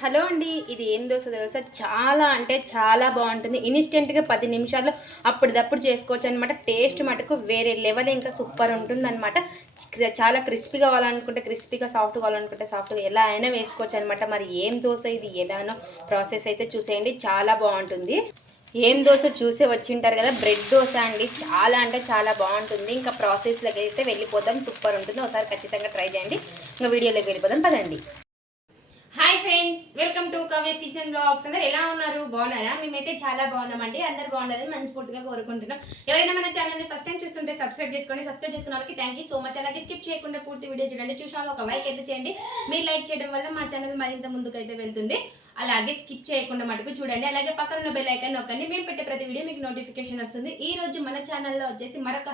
Hello అండి ఇది ఏం దోశ తెలుసా? చాలా అంటే చాలా బాగుంటుంది. ఇన్స్టెంట్గా పది నిమిషాల్లో అప్పటిదప్పుడు చేసుకోవచ్చు అనమాట టేస్ట్ మటుకు వేరే లెవెల్ ఇంకా సూపర్ ఉంటుంది అనమాట చాలా క్రిస్పీ కావాలనుకుంటే క్రిస్పీగా సాఫ్ట్ కావాలనుకుంటే సాఫ్ట్గా ఎలా అయినా వేసుకోవచ్చు అనమాట మరి ఏం దోశ ఇది? ఎలానో ప్రాసెస్ అయితే చూసేయండి. చాలా బాగుంటుంది. ఏం దోశ చూసే వచ్చింటారు కదా బ్రెడ్ దోశ అండి. చాలా అంటే చాలా బాగుంటుంది. ఇంకా ప్రాసెస్లోకి అయితే వెళ్ళిపోదాం. సూపర్ ఉంటుంది. ఒకసారి ఖచ్చితంగా ట్రై చేయండి. ఇంకా వీడియోలోకి వెళ్ళిపోదాం. పదండి. Hi friends welcome to Kavya's kitchen blogs అందరు ఎలా ఉన్నారు? బాగున్నారా? మేమైతే చాలా బాగున్నామండి. అందరు బాగున్నారని మనస్ఫూర్తిగా కోరుకుంటున్నాం. ఎవరైనా మన ఛానల్ని ఫస్ట్ టైం చూస్తుంటే సబ్స్క్రైబ్ చేసుకోండి సబ్స్క్రైబ్ చేసుకున్న వాళ్ళకి థ్యాంక్ యూ సో మచ్ అలాగే స్కిప్ చేయకుండా పూర్తి వీడియో చూడండి. చూసిన ఒక లైక్ అయితే చేయండి. మీరు లైక్ చేయడం వల్ల మా ఛానల్ మరింత ముందుకైతే వెళ్తుంది. అలాగే స్కిప్ చేయకుండా మటుకు చూడండి. అలాగే పక్కన ఉన్న బెల్ ఐకాన్ నొక్కండి. మేము పెట్టే ప్రతి వీడియో మీకు నోటిఫికేషన్ వస్తుంది. ఈ రోజు మన ఛానల్లో వచ్చేసి మరొక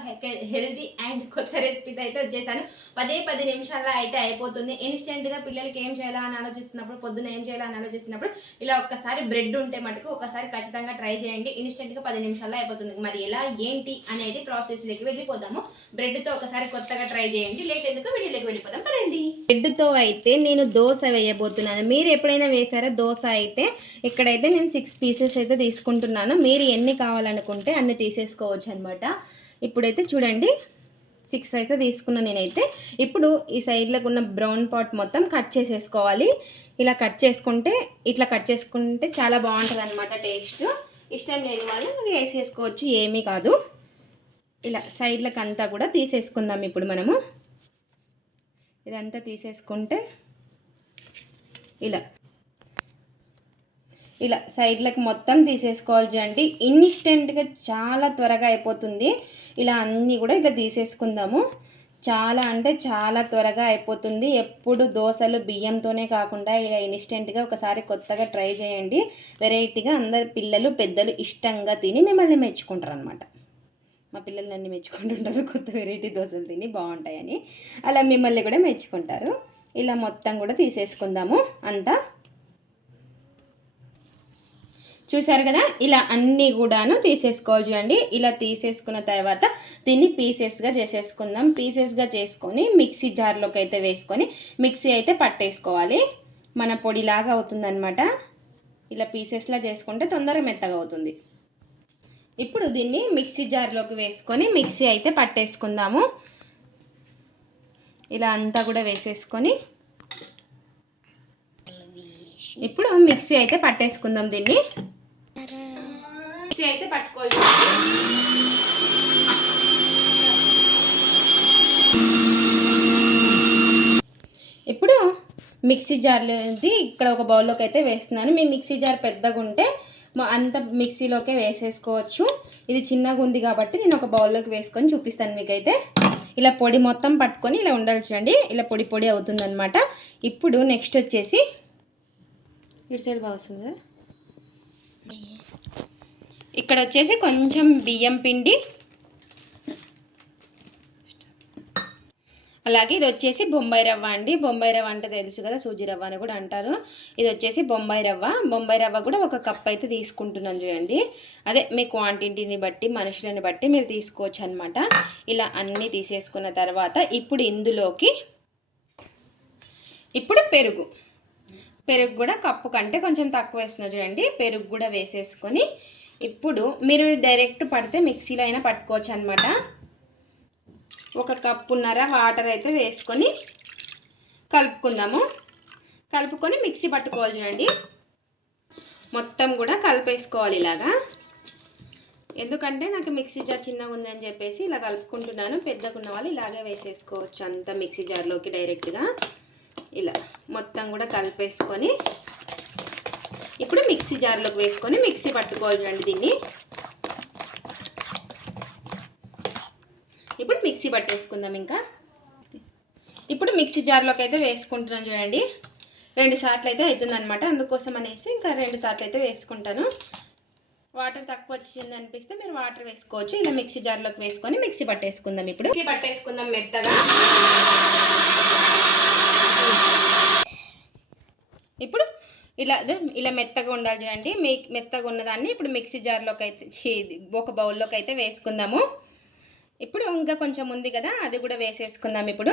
హెల్దీ అండ్ కొత్త రెసిపీతో అయితే వచ్చేసాను. పదే పది నిమిషాల్లో అయితే అయిపోతుంది. ఇన్స్టెంట్గా పిల్లలకి ఏం చేయాలా అని ఆలోచిస్తున్నప్పుడు పొద్దున ఏం చేయాలా అని ఆలోచిస్తున్నప్పుడు ఇలా ఒక్కసారి బ్రెడ్ ఉంటే మటుకు ఒకసారి ఖచ్చితంగా ట్రై చేయండి. ఇన్స్టెంట్గా పది నిమిషాల్లో అయిపోతుంది. మరి ఎలా ఏంటి అనేది ప్రాసెస్లోకి వెళ్ళిపోదాము. బ్రెడ్తో ఒకసారి కొత్తగా ట్రై చేయండి. లేట్ ఎందుకు? వీడియోలోకి వెళ్ళిపోదాం. పదండి. బ్రెడ్తో అయితే నేను దోశ వేయబోతున్నాను. మీరు ఎప్పుడైనా వేసారా దోశ అయితే ఇక్కడైతే నేను సిక్స్ పీసెస్ అయితే తీసుకుంటున్నాను. మీరు ఎన్ని కావాలనుకుంటే అన్ని తీసేసుకోవచ్చు అనమాట ఇప్పుడైతే చూడండి సిక్స్ అయితే తీసుకున్నాను నేనైతే ఇప్పుడు ఈ సైడ్లకు ఉన్న బ్రౌన్ పాట్ మొత్తం కట్ చేసేసుకోవాలి. ఇలా కట్ చేసుకుంటే ఇట్లా కట్ చేసుకుంటే చాలా బాగుంటుంది అనమాట టేస్ట్ ఇష్టం లేని వాళ్ళు వేసేసుకోవచ్చు ఏమీ కాదు. ఇలా సైడ్లకు అంతా కూడా తీసేసుకుందాం ఇప్పుడు మనము. ఇదంతా తీసేసుకుంటే ఇలా. ఇలా సైడ్లకు మొత్తం తీసేసుకోవాలి చూడండి. ఇన్స్టెంట్గా చాలా త్వరగా అయిపోతుంది. ఇలా అన్నీ కూడా ఇలా తీసేసుకుందాము. చాలా అంటే చాలా త్వరగా అయిపోతుంది. ఎప్పుడు దోశలు బియ్యంతోనే కాకుండా ఇలా ఇన్స్టెంట్గా ఒకసారి కొత్తగా ట్రై చేయండి. వెరైటీగా అందరు పిల్లలు పెద్దలు ఇష్టంగా తిని మిమ్మల్ని మెచ్చుకుంటారు అనమాట మా పిల్లలు నన్ను మెచ్చుకుంటుంటారు. కొత్త వెరైటీ దోశలు తిని బాగుంటాయని. అలా మిమ్మల్ని కూడా మెచ్చుకుంటారు. ఇలా మొత్తం కూడా తీసేసుకుందాము. అంతా చూసారు కదా? ఇలా అన్నీ కూడాను తీసేసుకోవాలి చూడండి. ఇలా తీసేసుకున్న తర్వాత దీన్ని పీసెస్గా చేసేసుకుందాం. పీసెస్గా చేసుకొని మిక్సీ జార్లోకి అయితే వేసుకొని మిక్సీ అయితే పట్టేసుకోవాలి. మన పొడిలాగా అవుతుందన్నమాట. ఇలా పీసెస్లా చేసుకుంటే తొందరగా మెత్తగా అవుతుంది. ఇప్పుడు దీన్ని మిక్సీ జార్లోకి వేసుకొని మిక్సీ అయితే పట్టేసుకుందాము. ఇలా అంతా కూడా వేసేసుకొని ఇప్పుడు మిక్సీ అయితే పట్టేసుకుందాం దీన్ని. మిక్సీ అయితే పట్టుకోవాలి. ఇప్పుడు మిక్సీ జార్లోది ఇక్కడ ఒక బౌల్లోకి అయితే వేస్తున్నాను. మీ మిక్సీ జార్ పెద్దగా ఉంటే అంత మిక్సీలోకే వేసేసుకోవచ్చు. ఇది చిన్నగా ఉంది కాబట్టి నేను ఒక బౌల్లోకి వేసుకొని చూపిస్తాను మీకైతే. ఇలా పొడి మొత్తం పట్టుకొని ఇలా ఉండాలి చూడండి. ఇలా పొడి పొడి అవుతుందనమాట ఇప్పుడు నెక్స్ట్ వచ్చేసి ఇటు సైడ్ బాగా వస్తుంది కదా? ఇక్కడ వచ్చేసి కొంచెం బియ్యం పిండి. అలాగే ఇది వచ్చేసి బొంబాయి రవ్వ అండి. బొంబాయి రవ్వ అంటే తెలుసు కదా సూజీ రవ్వ అని కూడా అంటారు. ఇది వచ్చేసి బొంబాయి రవ్వ. బొంబాయి రవ్వ కూడా ఒక కప్ అయితే తీసుకుంటున్నాను చూడండి. అదే మీ క్వాంటిటీని బట్టి మనుషులని బట్టి మీరు తీసుకోవచ్చు అనమాట ఇలా అన్నీ తీసేసుకున్న తర్వాత ఇప్పుడు ఇందులోకి ఇప్పుడు పెరుగు. పెరుగు కూడా కప్పు కంటే కొంచెం తక్కువ వేస్తున్నా చూడండి. పెరుగు కూడా వేసేసుకొని ఇప్పుడు మీరు డైరెక్ట్ పడితే మిక్సీలో అయినా పట్టుకోవచ్చు అనమాట ఒక కప్పున్నర వాటర్ అయితే వేసుకొని కలుపుకుందాము. కలుపుకొని మిక్సీ పట్టుకోవాలి చూడండి. మొత్తం కూడా కలిపేసుకోవాలి ఇలాగా. ఎందుకంటే నాకు మిక్సీ జార్ చిన్నగా ఉందని చెప్పేసి ఇలా కలుపుకుంటున్నాను. పెద్దగా ఉన్న వాళ్ళు ఇలాగే వేసేసుకోవచ్చు అంతా మిక్సీ జార్లోకి డైరెక్ట్గా ఇలా మొత్తం కూడా కలిపేసుకొని ఇప్పుడు మిక్సీ జార్లోకి వేసుకొని మిక్సీ పట్టుకోవాలి చూడండి దీన్ని. ఇప్పుడు మిక్సీ పట్టేసుకుందాం ఇంకా. ఇప్పుడు మిక్సీ జార్లోకి అయితే వేసుకుంటున్నాను చూడండి. రెండు సార్లు అయితే అవుతుంది అనమాట అందుకోసం అనేసి ఇంకా రెండు సార్లు అయితే వేసుకుంటాను. వాటర్ తక్కువ వచ్చింది అనిపిస్తే మీరు వాటర్ వేసుకోవచ్చు. ఇలా మిక్సీ జార్లోకి వేసుకొని మిక్సీ పట్టేసుకుందాం ఇప్పుడు. మిక్సీ పట్టేసుకుందాం మెత్తగా. ఇప్పుడు ఇలా ఇలా మెత్తగా ఉండాలి చూడండి. మీ మెత్తగా ఉన్నదాన్ని ఇప్పుడు మిక్సీ జార్లోకి అయితే ఒక బౌల్లోకి అయితే వేసుకుందాము. ఇప్పుడు ఇంకా కొంచెం ఉంది కదా అది కూడా వేసేసుకుందాం ఇప్పుడు.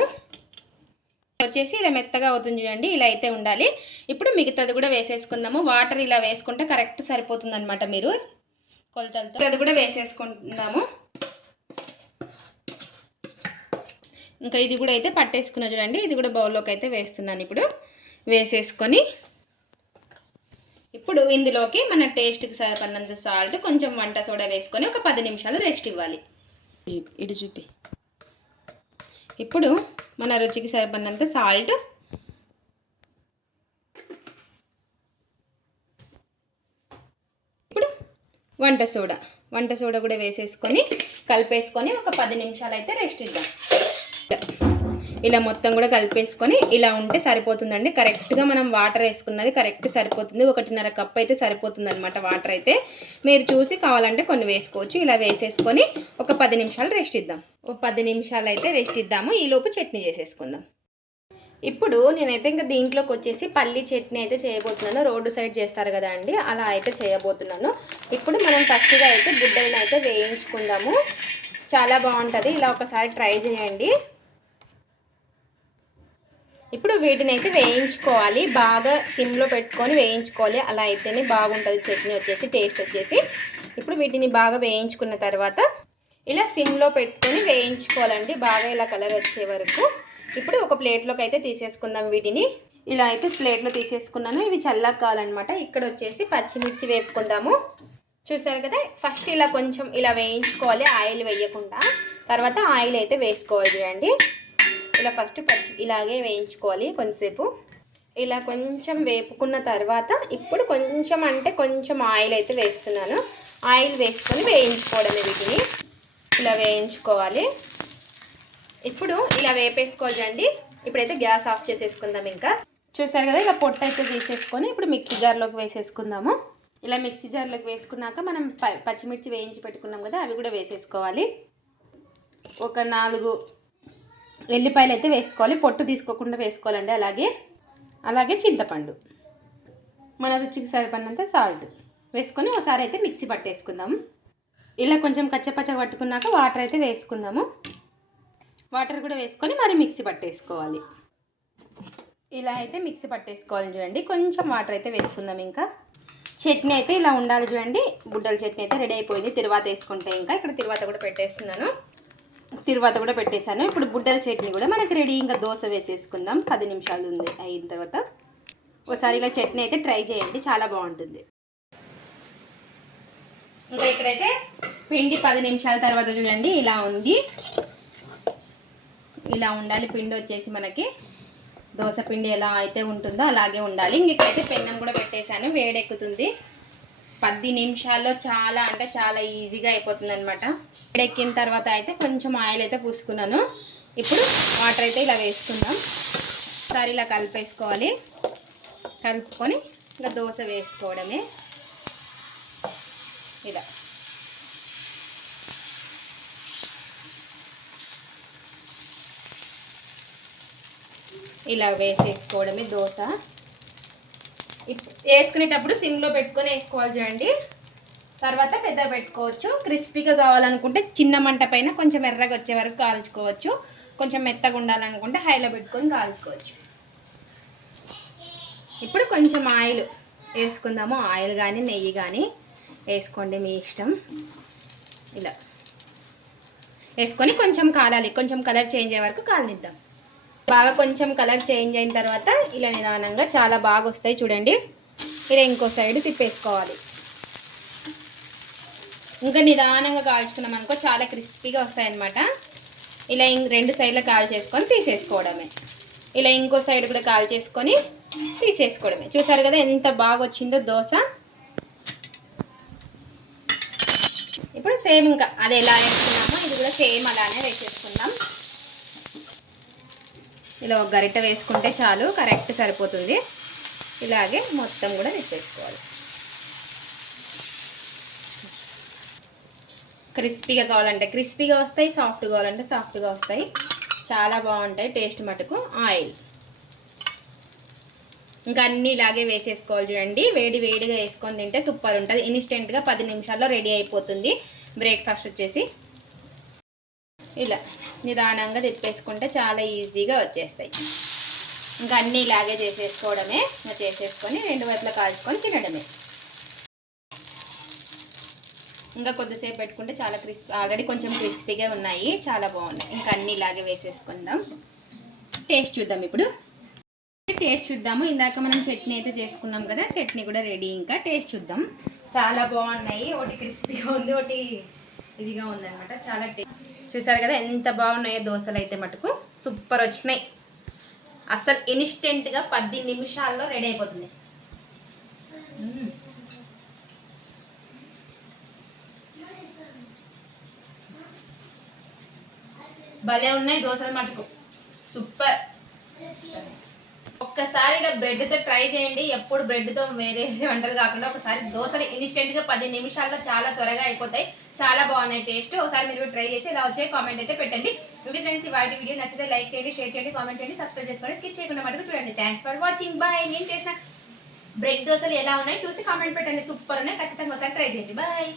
వచ్చేసి ఇలా మెత్తగా అవుతుంది చూడండి ఇలా అయితే ఉండాలి. ఇప్పుడు మిగతాది కూడా వేసేసుకుందాము. వాటర్ ఇలా వేసుకుంటే కరెక్ట్ సరిపోతుంది అనమాట మీరు. కొలతలతో అది కూడా వేసేసుకుంటున్నాము. ఇంకా ఇది కూడా అయితే పట్టేసుకున్నా చూడండి ఇది కూడా బౌల్లోకి అయితే వేస్తున్నాను ఇప్పుడు. వేసేసుకొని ఇప్పుడు ఇందులోకి మన టేస్ట్కి సరిపడినంత సాల్ట్ కొంచెం వంట సోడా వేసుకొని ఒక పది నిమిషాలు రెస్ట్ ఇవ్వాలి. ఇటు చూపి. ఇప్పుడు మన రుచికి సరిపడినంత సాల్ట్ ఇప్పుడు వంట సోడా. వంట సోడా కూడా వేసేసుకొని కలిపేసుకొని ఒక పది నిమిషాలు అయితే రెస్ట్ ఇద్దాం. ఇలా మొత్తం కూడా కలిపేసుకొని ఇలా ఉంటే సరిపోతుందండి. కరెక్ట్గా మనం వాటర్ వేసుకున్నది కరెక్ట్ సరిపోతుంది. ఒకటిన్నర కప్ అయితే సరిపోతుంది అనమాట వాటర్ అయితే. మీరు చూసి కావాలంటే కొన్ని వేసుకోవచ్చు. ఇలా వేసేసుకొని ఒక పది నిమిషాలు రెస్ట్ ఇద్దాం. ఒక పది నిమిషాలు అయితే రెస్ట్ ఇద్దాము. ఈలోపు చట్నీ చేసేసుకుందాం. ఇప్పుడు నేనైతే ఇంకా దీంట్లోకి వచ్చేసి పల్లి చట్నీ అయితే చేయబోతున్నాను. రోడ్డు సైడ్ చేస్తారు కదా అండి అలా అయితే చేయబోతున్నాను. ఇప్పుడు మనం ఫస్ట్గా అయితే గుడ్డలను అయితే వేయించుకుందాము. చాలా బాగుంటుంది. ఇలా ఒకసారి ట్రై చేయండి. ఇప్పుడు వీటిని అయితే వేయించుకోవాలి. బాగా సిమ్లో పెట్టుకొని వేయించుకోవాలి. అలా అయితేనే బాగుంటుంది. చట్నీ వచ్చేసి టేస్ట్ వచ్చేసి. ఇప్పుడు వీటిని బాగా వేయించుకున్న తర్వాత ఇలా సిమ్లో పెట్టుకొని వేయించుకోవాలండి. బాగా ఇలా కలర్ వచ్చే వరకు. ఇప్పుడు ఒక ప్లేట్లోకి అయితే తీసేసుకుందాం వీటిని. ఇలా అయితే ప్లేట్లో తీసేసుకున్నాను. ఇవి చల్లగా కావాలన్నమాట. ఇక్కడ వచ్చేసి పచ్చిమిర్చి వేపుకుందాము. చూసారు కదా? ఫస్ట్ ఇలా కొంచెం ఇలా వేయించుకోవాలి. ఆయిల్ వేయకుండా. తర్వాత ఆయిల్ అయితే వేసుకోవాలి చూడండి. ఇలా ఫస్ట్ పచ్చి ఇలాగే వేయించుకోవాలి కొంతసేపు. ఇలా కొంచెం వేపుకున్న తర్వాత ఇప్పుడు కొంచెం అంటే కొంచెం ఆయిల్ అయితే వేస్తున్నాను. ఆయిల్ వేసుకొని వేయించుకోవడమే వీటిని ఇలా వేయించుకోవాలి. ఇప్పుడు ఇలా వేపేసుకోవాలండి ఇప్పుడైతే గ్యాస్ ఆఫ్ చేసేసుకుందాం ఇంకా. చూసారు కదా ఇలా పొట్టు అయితే తీసేసుకొని ఇప్పుడు మిక్సీ జార్లోకి వేసేసుకుందాము. ఇలా మిక్సీ జార్లోకి వేసుకున్నాక మనం పచ్చిమిర్చి వేయించి పెట్టుకున్నాం కదా అవి కూడా వేసేసుకోవాలి. ఒక నాలుగు ఎల్లిపాయలు అయితే వేసుకోవాలి పొట్టు తీసుకోకుండా వేసుకోవాలండి అలాగే. అలాగే చింతపండు. మన రుచికి సరిపడినంత సాల్ట్ వేసుకొని ఒకసారి అయితే మిక్సీ పట్టేసుకుందాము ఇలా కొంచెం కచ్చపచ్చ పట్టుకున్నాక వాటర్ అయితే వేసుకుందాము. వాటర్ కూడా వేసుకొని మరి మిక్సీ పట్టేసుకోవాలి. ఇలా అయితే మిక్సీ పట్టేసుకోవాలి చూడండి కొంచెం వాటర్ అయితే వేసుకుందాం ఇంకా. చట్నీ అయితే ఇలా ఉండాలి చూడండి బుడ్డల చట్నీ అయితే రెడీ అయిపోయింది తిరువాత వేసుకుంటే ఇంకా. ఇక్కడ తిరువాత కూడా పెట్టేస్తున్నాను. తిరువాత కూడా పెట్టేశాను. ఇప్పుడు బుడ్డల చట్నీ కూడా మనకి రెడీ ఇంకా దోశ వేసేసుకుందాం. పది నిమిషాలు ఉంది అయిన తర్వాత. ఒకసారి ఇలా చట్నీ అయితే ట్రై చేయండి. చాలా బాగుంటుంది. ఇంకా ఇక్కడైతే పిండి పది నిమిషాల తర్వాత చూడండి. ఇలా ఉంది. ఇలా ఉండాలి. పిండి వచ్చేసి మనకి దోశ పిండి ఎలా అయితే ఉంటుందో అలాగే ఉండాలి. ఇంక ఇక్కడైతే పెన్నం కూడా పెట్టేశాను. వేడెక్కుతుంది. పది నిమిషాల్లో చాలా అంటే చాలా ఈజీగా అయిపోతుంది అనమాట ఎక్కిన తర్వాత అయితే కొంచెం ఆయిల్ అయితే పూసుకున్నాను. ఇప్పుడు వాటర్ అయితే ఇలా వేసుకుందాం. ఒకసారి ఇలా కలిపేసుకోవాలి. కలుపుకొని ఇంకా దోశ వేసుకోవడమే. ఇలా. ఇలా వేసేసుకోవడమే దోశ. వేసుకునేటప్పుడు సిమ్లో పెట్టుకొని వేసుకోవాలి చూడండి తర్వాత పెద్ద పెట్టుకోవచ్చు. క్రిస్పీగా కావాలనుకుంటే చిన్న మంట పైన కొంచెం ఎర్రగా వచ్చే వరకు కాల్చుకోవచ్చు. కొంచెం మెత్తగా ఉండాలనుకుంటే హైలో పెట్టుకొని కాల్చుకోవచ్చు. ఇప్పుడు కొంచెం ఆయిల్ వేసుకుందాము. ఆయిల్ కానీ నెయ్యి కానీ వేసుకోండి మీ ఇష్టం. ఇలా వేసుకొని కొంచెం కాలాలి. కొంచెం కలర్ చేంజ్ అయ్యే వరకు కాలనిద్దాం. బాగా కొంచెం కలర్ చేంజ్ అయిన తర్వాత ఇలా నిదానంగా చాలా బాగా వస్తాయి చూడండి. ఇలా ఇంకో సైడ్ తిప్పేసుకోవాలి. ఇంకా నిదానంగా కాల్చుకున్నాం అనుకో చాలా క్రిస్పీగా వస్తాయన్నమాట. ఇలా రెండు సైడ్లో కాల్ చేసుకొని తీసేసుకోవడమే. ఇలా ఇంకో సైడ్ కూడా కాల్ చేసుకొని తీసేసుకోవడమే. చూసారు కదా ఎంత బాగా వచ్చిందో దోశ. ఇప్పుడు సేమ్ ఇంకా అది ఎలా వేసుకున్నామో ఇది కూడా సేమ్ అలానే వేసేసుకుందాం. ఇలా ఒక గరిట వేసుకుంటే చాలు కరెక్ట్ సరిపోతుంది. ఇలాగే మొత్తం కూడా తిప్పేసుకోవాలి. క్రిస్పీగా కావాలంటే క్రిస్పీగా వస్తాయి సాఫ్ట్ కావాలంటే సాఫ్ట్గా వస్తాయి. చాలా బాగుంటాయి టేస్ట్ మటుకు ఆయిల్ ఇంకా అన్నీ ఇలాగే వేసేసుకోవాలి చూడండి. వేడి వేడిగా వేసుకొని తింటే సూపర్ ఉంటుంది. ఇన్స్టెంట్గా పది నిమిషాల్లో రెడీ అయిపోతుంది. బ్రేక్ఫాస్ట్ వచ్చేసి. ఇలా. నిదానంగా తిప్పేసుకుంటే చాలా ఈజీగా వచ్చేస్తాయి. ఇంకా అన్నీ ఇలాగే చేసేసుకోవడమే. ఇంకా చేసేసుకొని రెండు వైపులా కాల్చుకొని తినడమే. ఇంకా కొద్దిసేపు పెట్టుకుంటే చాలా క్రిస్పీ ఆల్రెడీ కొంచెం క్రిస్పీగా ఉన్నాయి. చాలా బాగున్నాయి. ఇంకా అన్నీ ఇలాగే వేసేసుకుందాం. టేస్ట్ చూద్దాం ఇప్పుడు. టేస్ట్ చూద్దాము. ఇందాక మనం చట్నీ అయితే చేసుకున్నాం కదా చట్నీ కూడా రెడీ ఇంకా. టేస్ట్ చూద్దాం. చాలా బాగున్నాయి. ఒకటి క్రిస్పీగా ఉంది ఒకటి ఇదిగా ఉందనమాట చాలా టేస్ట్ చూసారు కదా ఎంత బాగున్నాయో దోశలు అయితే మటుకు. సూపర్ వచ్చినాయి. అసలు ఇన్స్టెంట్గా పది నిమిషాల్లో రెడీ అయిపోతుంది. భలే ఉన్నాయి దోశలు మటుకు. సూపర్. ఒక్కసారి ఇలా బ్రెడ్తో ట్రై చేయండి. ఎప్పుడు బ్రెడ్తో వేరే వంటలు కాకుండా ఒకసారి దోశలు ఇన్స్టెంట్గా పది నిమిషాల్లో చాలా త్వరగా అయిపోతాయి. చాలా బాగున్నాయి టేస్ట్. ఒకసారి మీరు ట్రై చేసి ఇలా వచ్చే కామెంట్ అయితే పెట్టండి. ఇది ఫ్రెండ్స్ వాటి వీడియో నచ్చితే లైక్ చేయండి షేర్ చేయండి కామెంట్ చేయండి సబ్స్క్రైబ్ చేసుకోండి స్కిప్ చేయకుండా మటుకు చూడండి. థ్యాంక్స్ ఫర్ వాచింగ్ బాయ్ నేను చేసిన బ్రెడ్ దోశలు ఎలా ఉన్నాయి చూసి కామెంట్ పెట్టండి. సూపర్ ఉన్నాయి. ఖచ్చితంగా ఒకసారి ట్రై చేయండి. బాయ్